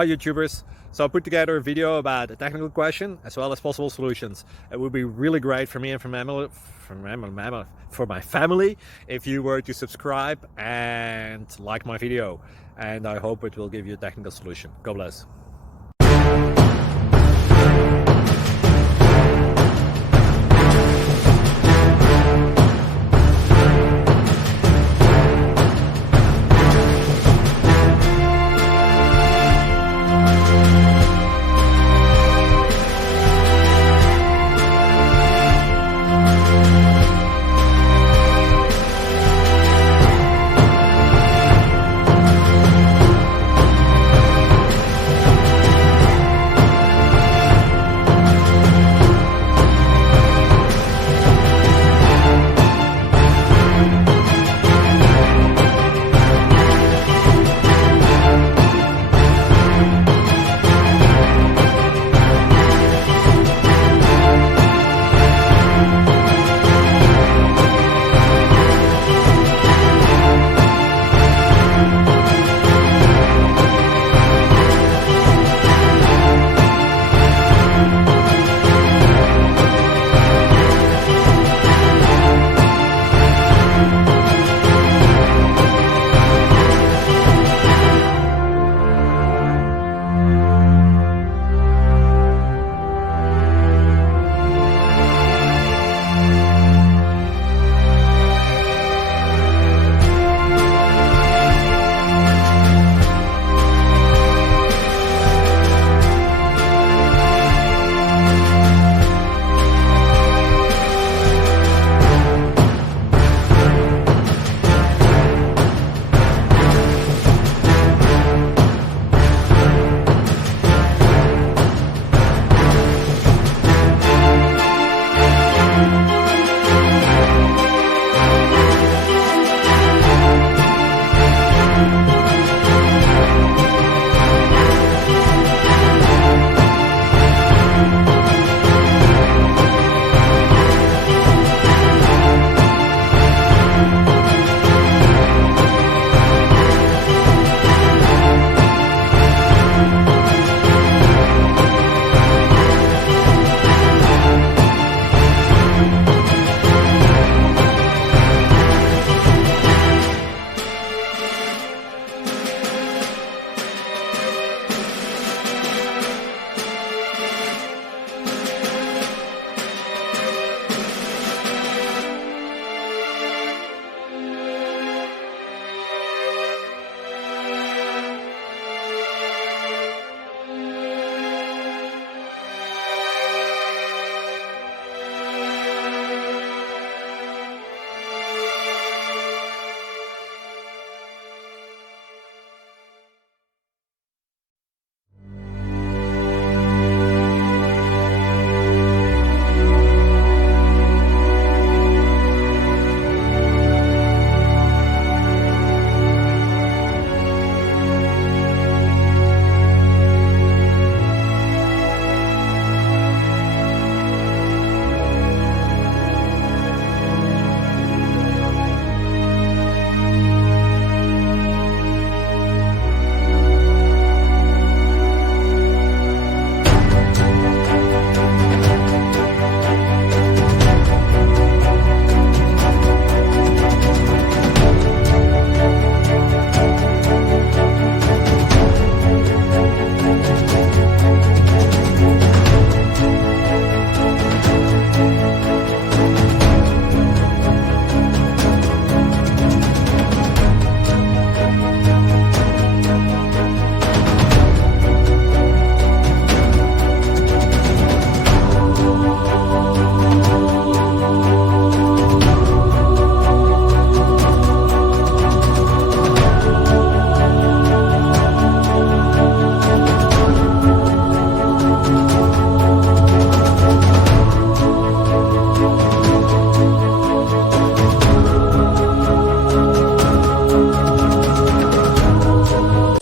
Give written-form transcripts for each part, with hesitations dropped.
Hi YouTubers! So I put together a video about a technical question as well as possible solutions. It would be really great for me and for my family if you were to subscribe and like my video, and I hope it will give you a technical solution. God bless.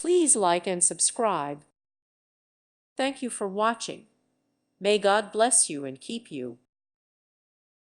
Please like and subscribe. Thank you for watching. May God bless you and keep you.